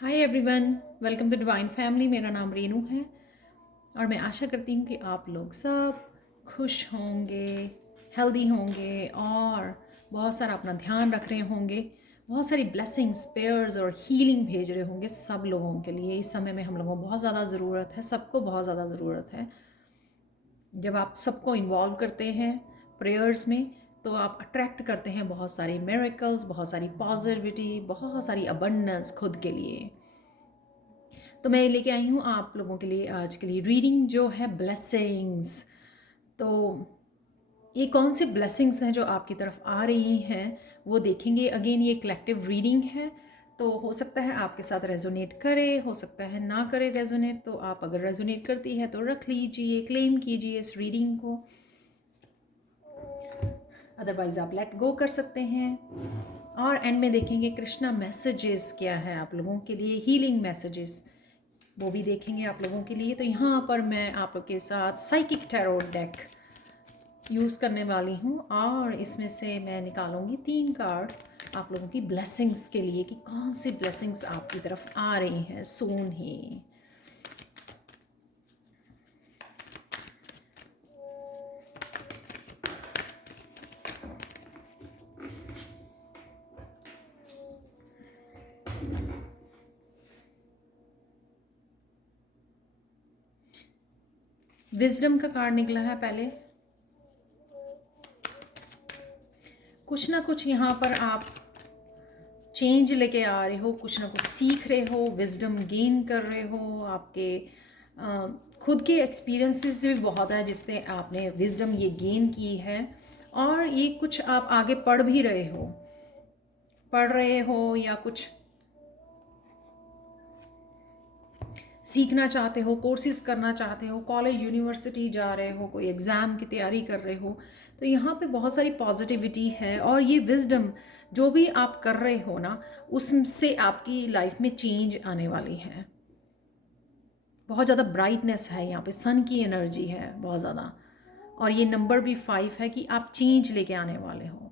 Hi everyone, welcome to divine family. मेरा नाम रेनू है और मैं आशा करती हूँ कि आप लोग सब खुश होंगे, हेल्दी होंगे और बहुत सारा अपना ध्यान रख रहे होंगे। बहुत सारी ब्लेसिंग्स, प्रेयर्स और हीलिंग भेज रहे होंगे सब लोगों के लिए। इस समय में हम लोगों को बहुत ज़्यादा ज़रूरत है, सबको बहुत ज़्यादा ज़रूरत है। जब आप सबको इन्वॉल्व करते हैं प्रेयर्स में तो आप अट्रैक्ट करते हैं बहुत सारी मिरेकल्स, बहुत सारी पॉजिटिविटी, बहुत सारी अबंडेंस खुद के लिए। तो मैं लेके आई हूँ आप लोगों के लिए आज के लिए रीडिंग जो है ब्लेसिंग्स। तो ये कौन सी ब्लेसिंग्स हैं जो आपकी तरफ आ रही हैं वो देखेंगे। अगेन ये कलेक्टिव रीडिंग है, तो हो सकता है आपके साथ रेजोनेट करे, हो सकता है ना करे रेजोनेट। तो आप अगर रेजोनेट करती है तो रख लीजिए, क्लेम कीजिए इस रीडिंग को, अदरवाइज आप लेट गो कर सकते हैं। और एंड में देखेंगे कृष्णा मैसेजेस क्या है आप लोगों के लिए, हीलिंग मैसेजेस वो भी देखेंगे आप लोगों के लिए। तो यहाँ पर मैं आप लोग के साथ साइकिक टैरो डेक यूज़ करने वाली हूँ और इसमें से मैं निकालूंगी 3 कार्ड आप लोगों की ब्लेसिंग्स के लिए कि कौन सी ब्लेसिंग्स आपकी तरफ आ रही हैं सून ही। विजडम का कार्ड निकला है पहले। कुछ ना कुछ यहाँ पर आप चेंज लेके आ रहे हो, कुछ ना कुछ सीख रहे हो, विजडम गेन कर रहे हो। आपके खुद के एक्सपीरियंसेस भी बहुत है जिससे आपने विजडम ये गेन की है। और ये कुछ आप आगे पढ़ रहे हो या कुछ सीखना चाहते हो, कोर्सेज करना चाहते हो, कॉलेज यूनिवर्सिटी जा रहे हो, कोई एग्ज़ाम की तैयारी कर रहे हो। तो यहाँ पे बहुत सारी पॉजिटिविटी है और ये विजडम जो भी आप कर रहे हो ना उससे आपकी लाइफ में चेंज आने वाली है। बहुत ज़्यादा ब्राइटनेस है यहाँ पे, सन की एनर्जी है बहुत ज़्यादा। और ये नंबर भी 5 है कि आप चेंज लेके आने वाले हो।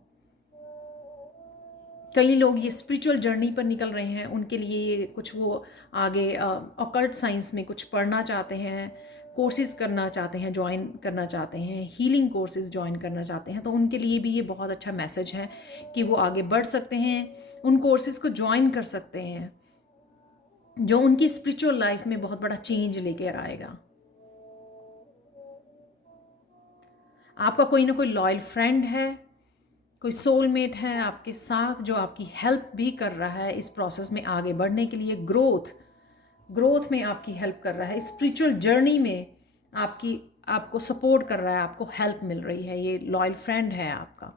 कई लोग ये स्पिरिचुअल जर्नी पर निकल रहे हैं, उनके लिए ये कुछ वो आगे ऑकल्ट साइंस में कुछ पढ़ना चाहते हैं, कोर्सेज करना चाहते हैं, ज्वाइन करना चाहते हैं, हीलिंग कोर्सेज ज्वाइन करना चाहते हैं, तो उनके लिए भी ये बहुत अच्छा मैसेज है कि वो आगे बढ़ सकते हैं, उन कोर्सेज को ज्वाइन कर सकते हैं जो उनकी स्पिरिचुअल लाइफ में बहुत बड़ा चेंज लेकर आएगा। आपका कोई ना कोई लॉयल फ्रेंड है, कोई सोलमेट है आपके साथ जो आपकी हेल्प भी कर रहा है इस प्रोसेस में आगे बढ़ने के लिए। ग्रोथ में आपकी हेल्प कर रहा है, स्पिरिचुअल जर्नी में आपको सपोर्ट कर रहा है, आपको हेल्प मिल रही है। ये लॉयल फ्रेंड है आपका।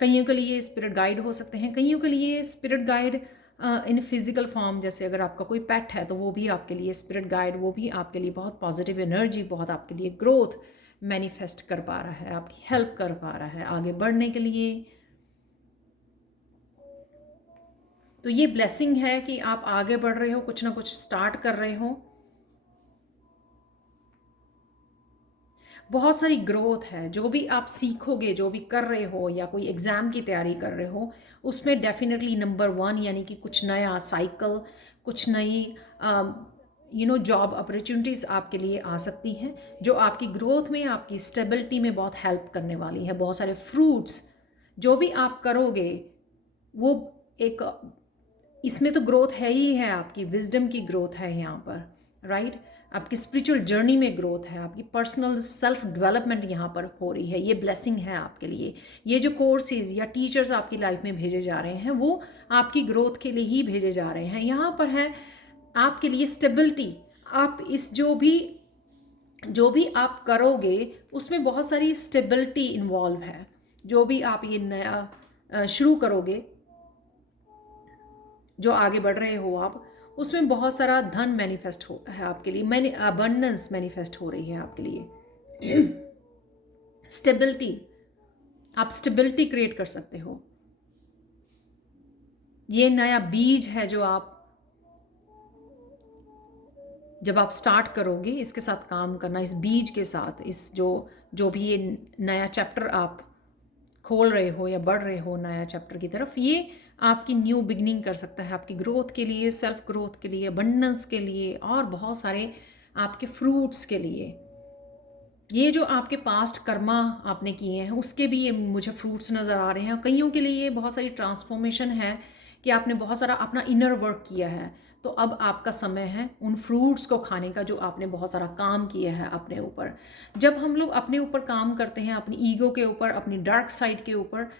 कईयों के लिए स्पिरिट गाइड हो सकते हैं, कईयों के लिए spirit guide in physical form, जैसे अगर आपका कोई पेट है तो वो भी आपके लिए स्पिरिट गाइड, वो भी आपके लिए बहुत पॉजिटिव एनर्जी, बहुत आपके लिए ग्रोथ मैनिफेस्ट कर पा रहा है, आपकी हेल्प कर पा रहा है आगे बढ़ने के लिए। तो ये ब्लेसिंग है कि आप आगे बढ़ रहे हो, कुछ ना कुछ स्टार्ट कर रहे हो। बहुत सारी ग्रोथ है, जो भी आप सीखोगे, जो भी कर रहे हो या कोई एग्ज़ाम की तैयारी कर रहे हो उसमें डेफिनेटली नंबर 1 यानी कि कुछ नया साइकिल, कुछ नई जॉब अपॉर्चुनिटीज़ आपके लिए आ सकती हैं जो आपकी ग्रोथ में, आपकी स्टेबिलिटी में बहुत हेल्प करने वाली है। बहुत सारे फ्रूट्स जो भी आप करोगे वो एक, इसमें तो ग्रोथ है ही है, आपकी विजडम की ग्रोथ है यहाँ पर, राइट। आपकी स्पिरिचुअल जर्नी में ग्रोथ है, आपकी पर्सनल सेल्फ डेवलपमेंट यहाँ पर हो रही है। ये ब्लेसिंग है आपके लिए। ये जो कोर्सेज या टीचर्स आपकी लाइफ में भेजे जा रहे हैं वो आपकी ग्रोथ के लिए ही भेजे जा रहे हैं। यहाँ पर है आपके लिए स्टेबिलिटी। आप इस जो भी आप करोगे उसमें बहुत सारी स्टेबिलिटी इन्वॉल्व है। जो भी आप ये नया शुरू करोगे, जो आगे बढ़ रहे हो आप, उसमें बहुत सारा धन मैनिफेस्ट हो है आपके लिए, मैंने अबंडेंस मैनिफेस्ट हो रही है आपके लिए। स्टेबिलिटी, आप स्टेबिलिटी क्रिएट कर सकते हो। ये नया बीज है जो आप जब आप स्टार्ट करोगे इसके साथ काम करना, इस बीज के साथ, इस जो भी ये नया चैप्टर आप खोल रहे हो या बढ़ रहे हो नया चैप्टर की तरफ, ये आपकी न्यू बिगनिंग कर सकता है, आपकी ग्रोथ के लिए, सेल्फ ग्रोथ के लिए, अबंडेंस के लिए और बहुत सारे आपके फ्रूट्स के लिए। ये जो आपके पास्ट कर्मा आपने किए हैं उसके भी ये मुझे फ्रूट्स नज़र आ रहे हैं। कईयों के लिए ये बहुत सारी ट्रांसफॉर्मेशन है कि आपने बहुत सारा अपना इनर वर्क किया है, तो अब आपका समय है उन फ्रूट्स को खाने का जो आपने बहुत सारा काम किया है अपने ऊपर। जब हम लोग अपने ऊपर काम करते हैं, अपनी ईगो के ऊपर, अपनी डार्क साइड के ऊपर,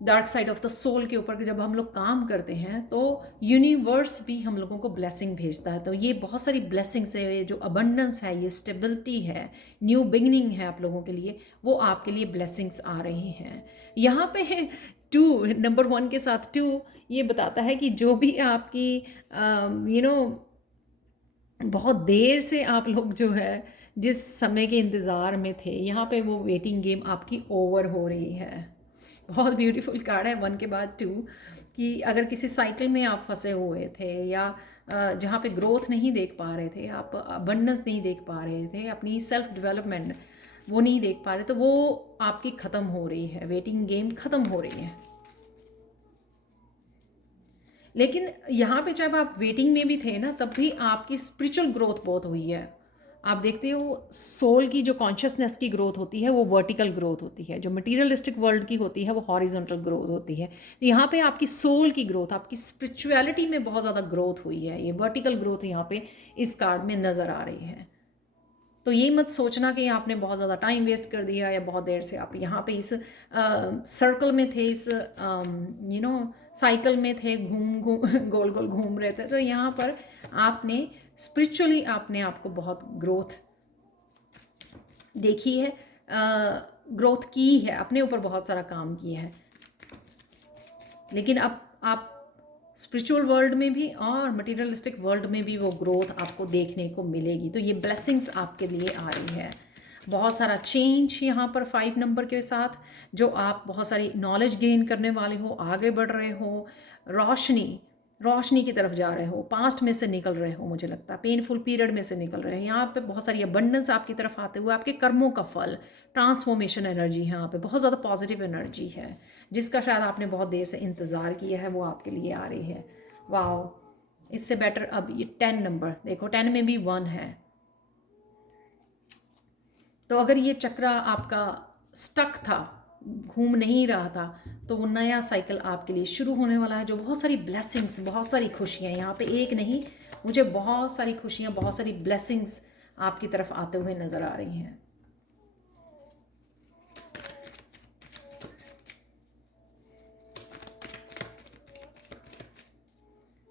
dark side of the soul के ऊपर जब हम लोग काम करते हैं तो यूनिवर्स भी हम लोगों को ब्लेसिंग भेजता है। तो ये बहुत सारी ब्लेसिंग्स है, ये जो अबंडेंस है, ये स्टेबिलिटी है, न्यू बिगनिंग है आप लोगों के लिए, वो आपके लिए ब्लेसिंग्स आ रही हैं। यहाँ पे है 2, नंबर 1 के साथ 2 ये बताता है कि जो भी आपकी बहुत देर से आप लोग जो है जिस समय के इंतज़ार में थे, यहाँ पे वो वेटिंग गेम आपकी ओवर हो रही है। बहुत ब्यूटीफुल कार्ड है 1 के बाद 2 कि अगर किसी साइकिल में आप फंसे हुए थे या जहाँ पे ग्रोथ नहीं देख पा रहे थे, आप अबंडेंस नहीं देख पा रहे थे, अपनी सेल्फ डेवलपमेंट वो नहीं देख पा रहे, तो वो आपकी ख़त्म हो रही है, वेटिंग गेम ख़त्म हो रही है। लेकिन यहाँ पे जब आप वेटिंग में भी थे ना, तब भी आपकी स्पिरिचुअल ग्रोथ बहुत हुई है। आप देखते हो सोल की जो कॉन्शियसनेस की ग्रोथ होती है वो वर्टिकल ग्रोथ होती है, जो मटीरियलिस्टिक वर्ल्ड की होती है वो हॉरिजॉन्टल ग्रोथ होती है। तो यहाँ पे आपकी सोल की ग्रोथ, आपकी स्पिरिचुअलिटी में बहुत ज़्यादा ग्रोथ हुई है। ये वर्टिकल ग्रोथ यहाँ पे इस कार्ड में नज़र आ रही है। तो ये मत सोचना कि आपने बहुत ज़्यादा टाइम वेस्ट कर दिया या बहुत देर से आप यहाँ पे इस सर्कल में थे, इस साइकिल में थे, घूम घूम गोल गोल घूम रहे थे। तो यहाँ पर आपने स्पिरिचुअली आपने आपको बहुत ग्रोथ देखी है, ग्रोथ की है, अपने ऊपर बहुत सारा काम किया है। लेकिन अब आप स्पिरिचुअल वर्ल्ड में भी और मटेरियलिस्टिक वर्ल्ड में भी वो ग्रोथ आपको देखने को मिलेगी। तो ये ब्लेसिंग्स आपके लिए आ रही है। बहुत सारा चेंज यहाँ पर 5 नंबर के साथ, जो आप बहुत सारी नॉलेज गेन करने वाले हो, आगे बढ़ रहे हो, रोशनी की तरफ जा रहे हो, पास्ट में से निकल रहे हो, मुझे लगता है पेनफुल पीरियड में से निकल रहे हैं। यहाँ पे बहुत सारी अबंडेंस आपकी तरफ आते हुए, आपके कर्मों का फल, ट्रांसफॉर्मेशन एनर्जी यहाँ पे बहुत ज़्यादा पॉजिटिव एनर्जी है, जिसका शायद आपने बहुत देर से इंतज़ार किया है, वो आपके लिए आ रही है। वाओ, इससे बेटर अब ये 10 नंबर देखो, 10 में भी 1 है। तो अगर ये चक्रा आपका स्टक था, घूम नहीं रहा था, तो वो नया साइकिल आपके लिए शुरू होने वाला है, जो बहुत सारी ब्लेसिंग्स, बहुत सारी खुशियाँ, यहाँ पे एक नहीं, मुझे बहुत सारी खुशियाँ, बहुत सारी ब्लेसिंग्स आपकी तरफ आते हुए नज़र आ रही हैं।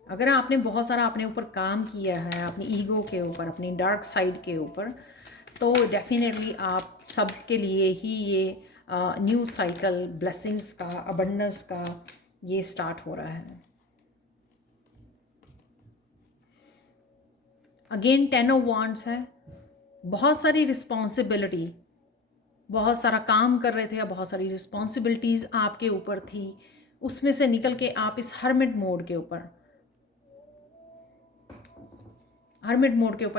अगर आपने बहुत सारा अपने ऊपर काम किया है, अपनी ईगो के ऊपर, अपनी डार्क साइड के ऊपर, तो डेफिनेटली आप सब के लिए ही ये न्यू साइकिल ब्लेसिंग्स का, अबंडेंस का ये स्टार्ट हो रहा है। अगेन 10 ऑफ वांड्स है, बहुत सारी रिस्पॉन्सिबिलिटी, बहुत सारा काम कर रहे थे या बहुत सारी रिस्पॉन्सिबिलिटीज़ आपके ऊपर थी, उसमें से निकल के आप इस हर्मिट मोड के ऊपर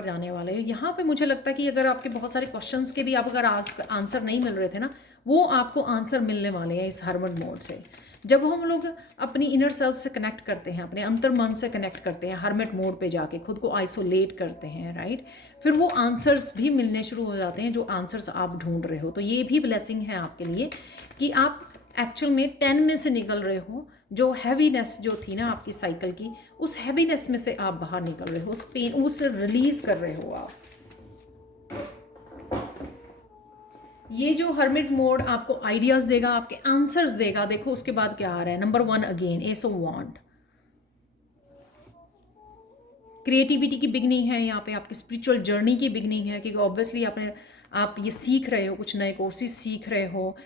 जाने वाले हैं। यहाँ पे मुझे लगता है कि अगर आपके बहुत सारे क्वेश्चंस के भी आप अगर आंसर नहीं मिल रहे थे ना, वो आपको आंसर मिलने वाले हैं इस हर्मिट मोड से। जब हम लोग अपनी इनर सेल्फ से कनेक्ट करते हैं, अपने अंतर मन से कनेक्ट करते हैं, हर्मिट मोड पे जाके खुद को आइसोलेट करते हैं, राइट, फिर वो आंसर्स भी मिलने शुरू हो जाते हैं, जो आंसर्स आप ढूंढ रहे हो। तो ये भी ब्लेसिंग है आपके लिए कि आप एक्चुअल में 10 में से निकल रहे हो, जो हैवीनेस जो थी ना आपकी साइकिल की, उस हैवीनेस में से आप बाहर निकल रहे हो, उस पेन, उससे रिलीज कर रहे हो आप। ये जो हर्मिट मोड आपको आइडियाज देगा, आपके आंसर्स देगा। देखो उसके बाद क्या आ रहा है, number 1 again ace of wand, creativity की बिगनिंग है यहाँ पे, आपकी स्पिरिचुअल जर्नी की बिगनिंग है, क्योंकि ऑब्वियसली आप ये सीख रहे हो, कुछ नए कोर्सेज सीख रहे हो।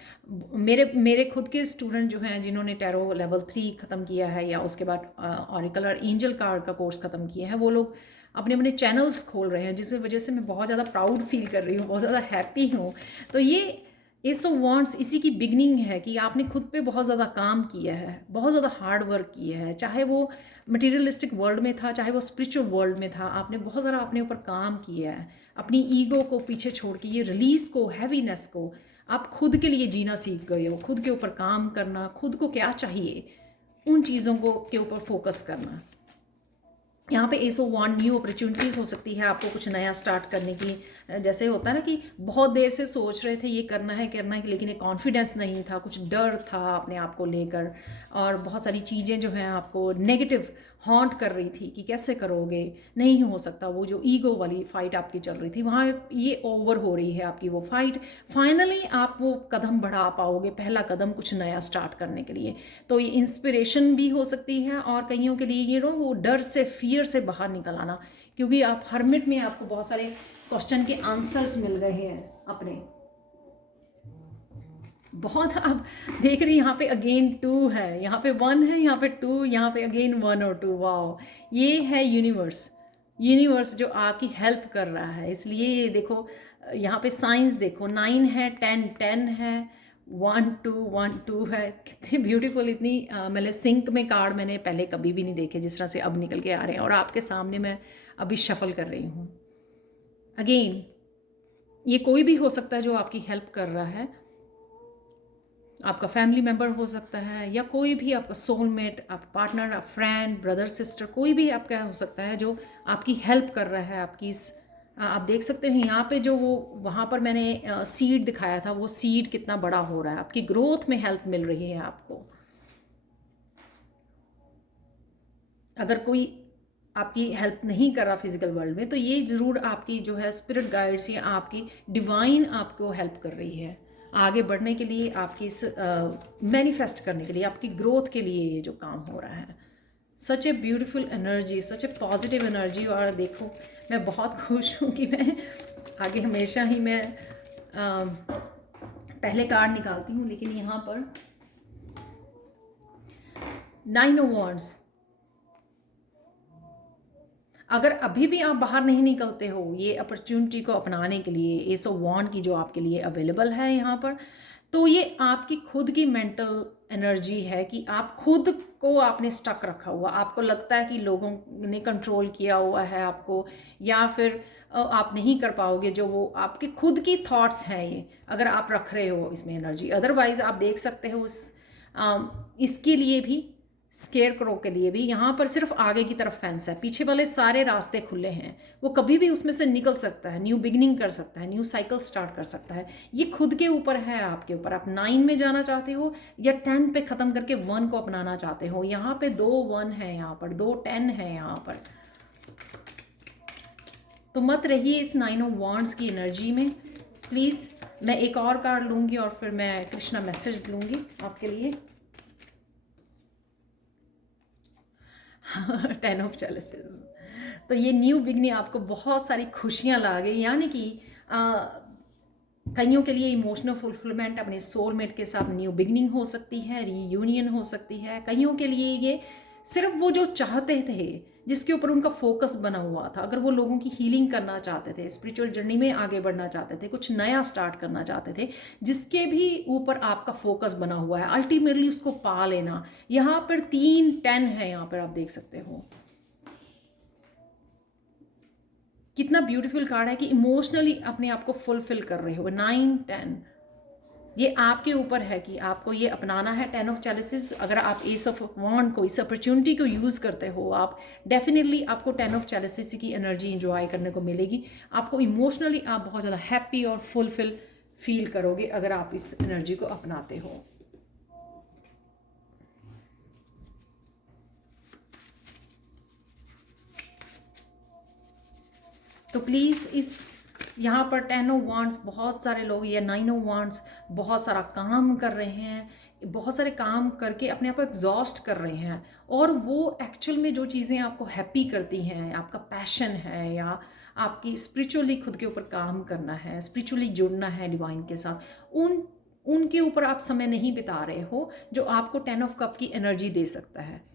मेरे खुद के स्टूडेंट जो हैं, जिन्होंने टैरो लेवल 3 ख़त्म किया है या उसके बाद ऑरिकल और एंजल कार्ड का कोर्स ख़त्म किया है, वो लोग अपने अपने चैनल्स खोल रहे हैं, जिस वजह से मैं बहुत ज़्यादा प्राउड फील कर रही हूँ, बहुत ज़्यादा हैप्पी हूँ। तो ये एस ऑफ वांड्स इसी की बिगनिंग है कि आपने खुद पे बहुत ज़्यादा काम किया है, बहुत ज़्यादा हार्ड वर्क किया है, चाहे वो मटेरियलिस्टिक वर्ल्ड में था, चाहे वो स्पिरिचुअल वर्ल्ड में था, आपने बहुत ज़्यादा अपने ऊपर काम किया है। अपनी ईगो को पीछे छोड़ के ये रिलीज़ को, हैवीनेस को, आप खुद के लिए जीना सीख गए हो, खुद के ऊपर काम करना, खुद को क्या चाहिए उन चीज़ों को के ऊपर फोकस करना। यहाँ पे S O one new opportunities हो सकती है आपको कुछ नया स्टार्ट करने की। जैसे होता है ना कि बहुत देर से सोच रहे थे ये करना है लेकिन एक कॉन्फिडेंस नहीं था, कुछ डर था अपने आप को लेकर, और बहुत सारी चीज़ें जो हैं आपको नेगेटिव हॉन्ट कर रही थी कि कैसे करोगे, नहीं हो सकता। वो जो ईगो वाली फ़ाइट आपकी चल रही थी, वहाँ ये ओवर हो रही है आपकी वो फाइट। फाइनली आप वो कदम बढ़ा पाओगे, पहला कदम कुछ नया स्टार्ट करने के लिए। तो ये इंस्पिरेशन भी हो सकती है, और कईयों के लिए ये वो डर से, फियर से बाहर निकल आना, क्योंकि आप हरमिट में आपको बहुत सारे क्वेश्चन के आंसर्स मिल गए हैं अपने। बहुत आप देख रही यहाँ पे अगेन 2 है, यहाँ पे 1 है, यहाँ पे 2, यहाँ पे अगेन 1 और 2। वाओ, ये है यूनिवर्स जो आपकी हेल्प कर रहा है। इसलिए ये देखो यहाँ पे साइंस देखो, 9 है, 10 है, 1 2 है। कितने ब्यूटीफुल, इतनी मतलब सिंक में कार्ड मैंने पहले कभी भी नहीं देखे जिस तरह से अब निकल के आ रहे हैं, और आपके सामने मैं अभी शफल कर रही हूँ। अगेन ये कोई भी हो सकता है जो आपकी हेल्प कर रहा है, आपका फैमिली मेम्बर हो सकता है, या कोई भी आपका सोलमेट, आपका पार्टनर, आप फ्रेंड, ब्रदर, सिस्टर, कोई भी आपका हो सकता है जो आपकी हेल्प कर रहा है आपकी इस। आप देख सकते हैं यहाँ पे जो वो वहाँ पर मैंने सीड दिखाया था, वो सीड कितना बड़ा हो रहा है, आपकी ग्रोथ में हेल्प मिल रही है आपको। अगर कोई आपकी हेल्प नहीं कर रहा फिजिकल वर्ल्ड में, तो ये ज़रूर आपकी जो है स्पिरिट गाइड्स या आपकी डिवाइन आपको हेल्प कर रही है आगे बढ़ने के लिए, आपकी इस मैनिफेस्ट करने के लिए, आपकी ग्रोथ के लिए ये जो काम हो रहा है। Such a beautiful energy, such a positive energy. और देखो मैं बहुत खुश हूँ कि मैं आगे हमेशा ही मैं पहले कार्ड निकालती हूँ, लेकिन यहाँ पर 9 ऑफ वांड्स। अगर अभी भी आप बाहर नहीं निकलते हो ये अपॉर्चुनिटी को अपनाने के लिए, एस ऑफ वांड की जो आपके लिए अवेलेबल है यहाँ पर, तो ये आपकी खुद की मेंटल एनर्जी है कि आप खुद को आपने स्टक रखा हुआ, आपको लगता है कि लोगों ने कंट्रोल किया हुआ है आपको, या फिर आप नहीं कर पाओगे। जो वो आपके खुद की थॉट्स हैं ये, अगर आप रख रहे हो इसमें एनर्जी। अदरवाइज आप देख सकते हो इसके लिए भी, स्केयर क्रो के लिए भी, यहाँ पर सिर्फ आगे की तरफ फेंस है, पीछे वाले सारे रास्ते खुले हैं। वो कभी भी उसमें से निकल सकता है, न्यू बिगनिंग कर सकता है, न्यू साइकिल स्टार्ट कर सकता है। ये खुद के ऊपर है, आपके ऊपर। आप 9 में जाना चाहते हो या 10 पे ख़त्म करके 1 को अपनाना चाहते हो। यहाँ पे 2 1 है, यहाँ पर 2 10 है यहाँ पर। तो मत रहिए इस 9 ऑफ वांड्स की एनर्जी में प्लीज़। मैं एक और कार्ड लूँगी और फिर मैं कृष्णा मैसेज लूँगी आपके लिए। 10 ऑफ चैलिसेस। तो ये न्यू बिगनिंग आपको बहुत सारी खुशियाँ ला गई, यानी कि कईयों के लिए इमोशनल फुलफिलमेंट अपने सोलमेट के साथ न्यू बिगनिंग हो सकती है, रीयूनियन हो सकती है। कईयों के लिए ये सिर्फ वो जो चाहते थे, जिसके ऊपर उनका फोकस बना हुआ था, अगर वो लोगों की हीलिंग करना चाहते थे, स्पिरिचुअल जर्नी में आगे बढ़ना चाहते थे, कुछ नया स्टार्ट करना चाहते थे, जिसके भी ऊपर आपका फोकस बना हुआ है, अल्टीमेटली उसको पा लेना। यहाँ पर 3 10 है, यहाँ पर आप देख सकते हो कितना ब्यूटीफुल कार्ड है कि इमोशनली अपने आप को फुलफिल कर रहे हो। 9 10 ये आपके ऊपर है कि आपको ये अपनाना है। 10 ऑफ चैलिसेस, अगर आप एस ऑफ वांड को, इस अपॉर्चुनिटी को यूज़ करते हो, आप डेफिनेटली आपको 10 ऑफ चैलिसेस की एनर्जी इंजॉय करने को मिलेगी। आपको इमोशनली आप बहुत ज़्यादा हैप्पी और फुलफिल फील करोगे अगर आप इस एनर्जी को अपनाते हो। तो प्लीज़ इस यहाँ पर 10 ऑफ वांड्स, बहुत सारे लोग, या 9 ऑफ वांड्स बहुत सारा काम कर रहे हैं, बहुत सारे काम करके अपने आप को एग्जॉस्ट कर रहे हैं, और वो एक्चुअल में जो चीज़ें आपको हैप्पी करती हैं, आपका पैशन है, या आपकी स्पिरिचुअली खुद के ऊपर काम करना है, स्पिरिचुअली जुड़ना है डिवाइन के साथ, उनके ऊपर आप समय नहीं बिता रहे हो, जो आपको 10 ऑफ कप की एनर्जी दे सकता है।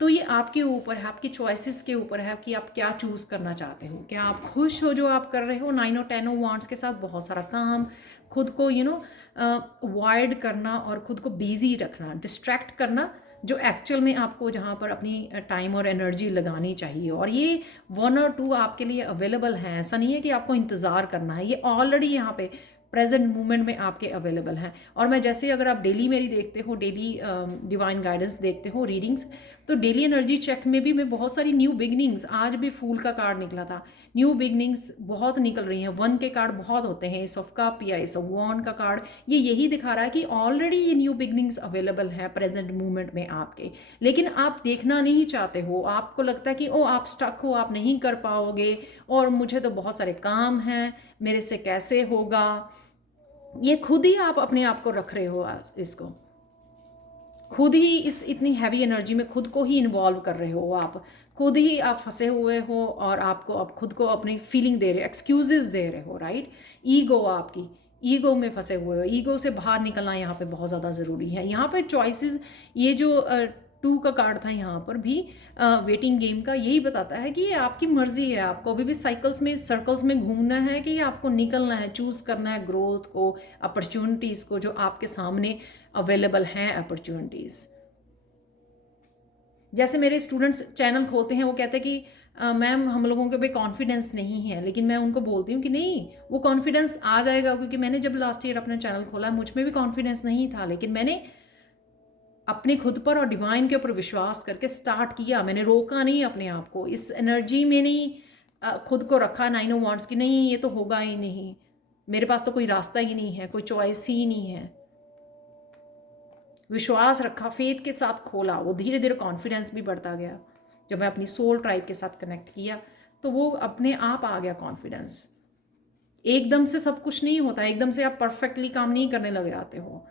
तो ये आपके ऊपर है, आपकी चॉइसेस के ऊपर है कि आप क्या चूज़ करना चाहते हो। क्या आप खुश हो जो आप कर रहे हो 9 और 10 वांड्स के साथ, बहुत सारा काम, खुद को वाइड करना और खुद को बिजी रखना, डिस्ट्रैक्ट करना, जो एक्चुअल में आपको जहाँ पर अपनी टाइम और एनर्जी लगानी चाहिए। और ये 1 और 2 आपके लिए अवेलेबल हैं, ऐसा नहीं है कि आपको इंतज़ार करना है, ये ऑलरेडी यहाँ पे प्रेजेंट मोमेंट में आपके अवेलेबल हैं। और मैं जैसे अगर आप डेली मेरी देखते हो, डेली डिवाइन गाइडेंस देखते हो, रीडिंग्स, तो डेली एनर्जी चेक में भी मैं बहुत सारी न्यू बिगनिंग्स, आज भी फूल का कार्ड निकला था, न्यू बिगनिंग्स बहुत निकल रही हैं। वन के कार्ड बहुत होते हैं, एस ऑफ कप या एस ऑफ वॉन्ड का कार्ड, ये यही दिखा रहा है कि ऑलरेडी ये न्यू बिगनिंग्स अवेलेबल हैं प्रेजेंट मोमेंट में आपके, लेकिन आप देखना नहीं चाहते हो। आपको लगता है कि ओ आप स्टक हो, आप नहीं कर पाओगे, और मुझे तो बहुत सारे काम हैं, मेरे से कैसे होगा। ये खुद ही आप अपने आप को रख रहे हो, इसको खुद ही इस इतनी हैवी एनर्जी में खुद को ही इन्वॉल्व कर रहे हो। आप खुद ही आप फंसे हुए हो और आपको अब खुद को अपनी फीलिंग दे रहे हो, एक्सक्यूजेस दे रहे हो, राइट। ईगो, आपकी ईगो में फंसे हुए हो। ईगो से बाहर निकलना यहाँ पे बहुत ज़्यादा ज़रूरी है। यहाँ पे चॉइसेस, ये जो 2 का कार्ड था यहाँ पर भी वेटिंग गेम का, यही बताता है कि ये आपकी मर्जी है। आपको अभी भी साइकिल्स में, सर्कल्स में घूमना है कि आपको निकलना है, चूज़ करना है ग्रोथ को, अपॉर्चुनिटीज़ को जो आपके सामने अवेलेबल हैं अपॉर्चुनिटीज़। जैसे मेरे स्टूडेंट्स चैनल खोलते हैं, वो कहते हैं कि मैम हम लोगों के भी कॉन्फिडेंस नहीं है, लेकिन मैं उनको बोलती हूँ कि नहीं, वो कॉन्फिडेंस आ जाएगा। क्योंकि मैंने जब लास्ट ईयर अपना चैनल खोला, मुझ में भी कॉन्फिडेंस नहीं था, लेकिन मैंने अपने खुद पर और डिवाइन के ऊपर विश्वास करके स्टार्ट किया। मैंने रोका नहीं अपने आप को, इस एनर्जी में नहीं खुद को रखा 9 ऑफ वांड्स की, नहीं ये तो होगा ही नहीं, मेरे पास तो कोई रास्ता ही नहीं है, कोई चॉइस ही नहीं है। विश्वास रखा, फेथ के साथ खोला, वो धीरे धीरे कॉन्फिडेंस भी बढ़ता गया। जब मैं अपनी सोल ट्राइब के साथ कनेक्ट किया तो वो अपने आप आ गया कॉन्फिडेंस। एकदम से सब कुछ नहीं होता, एकदम से आप परफेक्टली काम नहीं करने लग जाते हो।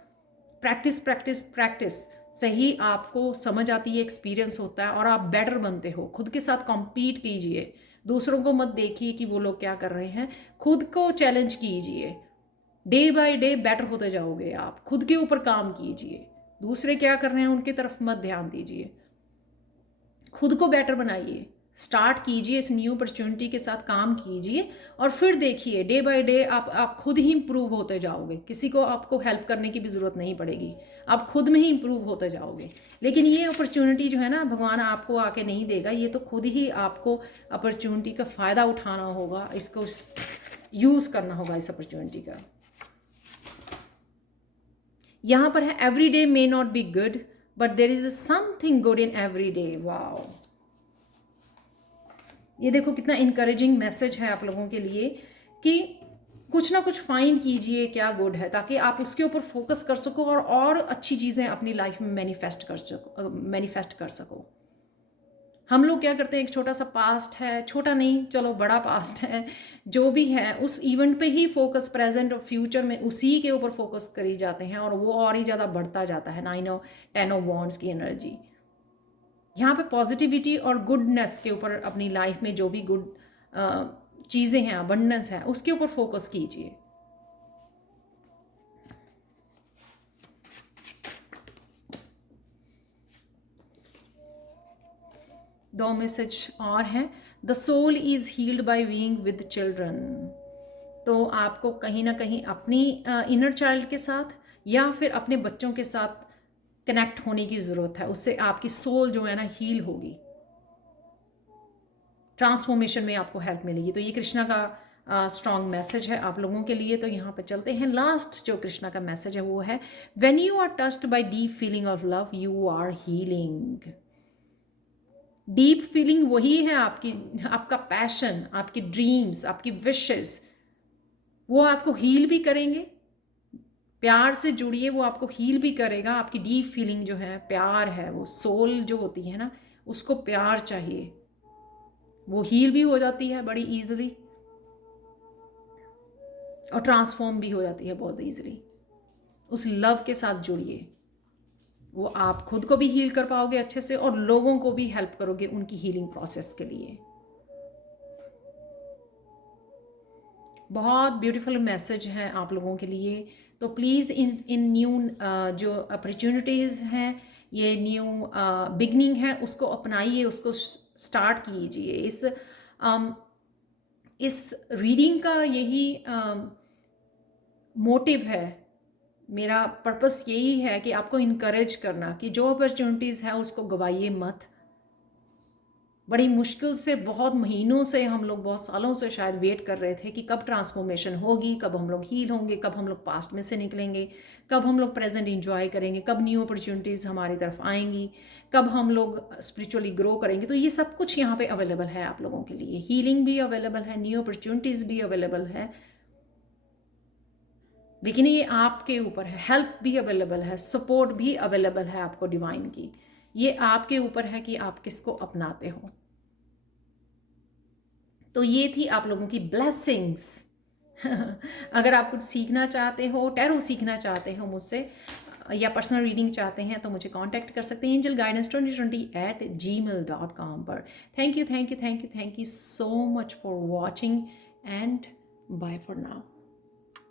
प्रैक्टिस प्रैक्टिस प्रैक्टिस से ही आपको समझ आती है, एक्सपीरियंस होता है और आप बेटर बनते हो। खुद के साथ कॉम्पीट कीजिए, दूसरों को मत देखिए कि वो लोग क्या कर रहे हैं, खुद को चैलेंज कीजिए। डे बाय डे बेटर होते जाओगे आप। खुद के ऊपर काम कीजिए, दूसरे क्या कर रहे हैं उनकी तरफ मत ध्यान दीजिए, खुद को बेटर बनाइए। स्टार्ट कीजिए, इस न्यू अपॉर्चुनिटी के साथ काम कीजिए और फिर देखिए डे बाय डे आप खुद ही इंप्रूव होते जाओगे। किसी को आपको हेल्प करने की भी ज़रूरत नहीं पड़ेगी, आप खुद में ही इंप्रूव होते जाओगे। लेकिन ये अपॉर्चुनिटी जो है ना, भगवान आपको आके नहीं देगा, ये तो खुद ही आपको अपॉर्चुनिटी का फ़ायदा उठाना होगा, इसको यूज़ करना होगा इस अपॉर्चुनिटी का। यहाँ पर है every day may not be good but there is something good in every day. Wow, ये देखो कितना इनकरेजिंग मैसेज है आप लोगों के लिए कि कुछ ना कुछ फाइंड कीजिए क्या गुड है, ताकि आप उसके ऊपर फोकस कर सको और अच्छी चीज़ें अपनी लाइफ में मैनिफेस्ट कर सको। हम लोग क्या करते हैं, एक छोटा सा पास्ट है, छोटा नहीं चलो बड़ा पास्ट है, जो भी है उस इवेंट पे ही फोकस, प्रेजेंट और फ्यूचर में उसी के ऊपर फोकस करी जाते हैं और वो और ही ज़्यादा बढ़ता जाता है। 9 और 10 ऑफ वॉन्ड्स की एनर्जी यहाँ पे पॉजिटिविटी और गुडनेस के ऊपर, अपनी लाइफ में जो भी गुड चीज़ें हैं, अबंडेंस है, उसके ऊपर फोकस कीजिए। दो मैसेज और हैं। The soul is healed by being with children. तो आपको कहीं ना कहीं अपनी इनर चाइल्ड के साथ या फिर अपने बच्चों के साथ कनेक्ट होने की ज़रूरत है। उससे आपकी सोल जो है ना हील होगी, ट्रांसफॉर्मेशन में आपको हेल्प मिलेगी। तो ये कृष्णा का स्ट्रॉन्ग मैसेज है आप लोगों के लिए। तो यहाँ पे चलते हैं, लास्ट जो कृष्णा का मैसेज है वो है, when you are touched by deep feeling of love you are healing. Deep feeling वही है आपकी, आपका पैशन, आपकी ड्रीम्स, आपकी विशेस, वो आपको हील भी करेंगे। प्यार से जुड़िए, वो आपको हील भी करेगा। आपकी डीप फीलिंग जो है प्यार है, वो सोल जो होती है ना, उसको प्यार चाहिए, वो हील भी हो जाती है बड़ी ईजिली और ट्रांसफॉर्म भी हो जाती है बहुत ईजिली। उस लव के साथ जुड़िए, वो आप खुद को भी हील कर पाओगे अच्छे से और लोगों को भी हेल्प करोगे उनकी हीलिंग प्रोसेस के लिए। बहुत ब्यूटीफुल मैसेज है आप लोगों के लिए। तो प्लीज़ इन न्यू जो अपॉर्चुनिटीज़ हैं, ये न्यू बिगनिंग है, उसको अपनाइए, उसको स्टार्ट कीजिए। इस रीडिंग का यही मोटिव है, मेरा पर्पस यही है कि आपको इनकरेज करना कि जो अपॉर्चुनिटीज़ है उसको गवाइए मत, बड़ी मुश्किल से, बहुत महीनों से, हम लोग बहुत सालों से शायद वेट कर रहे थे कि कब ट्रांसफॉर्मेशन होगी, कब हम लोग हील होंगे, कब हम लोग पास्ट में से निकलेंगे, कब हम लोग प्रेजेंट इंजॉय करेंगे, कब न्यू अपॉर्चुनिटीज़ हमारी तरफ आएंगी, कब हम लोग स्पिरिचुअली ग्रो करेंगे। तो ये सब कुछ यहाँ पे अवेलेबल है आप लोगों के लिए। हीलिंग भी अवेलेबल है, न्यू अपॉर्चुनिटीज़ भी अवेलेबल है, लेकिन ये आपके ऊपर है। हेल्प भी अवेलेबल है, सपोर्ट भी अवेलेबल है आपको डिवाइन की। ये आपके ऊपर है कि आप किसको अपनाते हो। तो ये थी आप लोगों की ब्लेसिंग्स। अगर आप कुछ सीखना चाहते हो, टैरो सीखना चाहते हो मुझसे, या पर्सनल रीडिंग चाहते हैं, तो मुझे कांटेक्ट कर सकते हैं angelguidance2020@gmail.com पर। Thank you, thank you, thank you, thank you so much for watching and bye for now.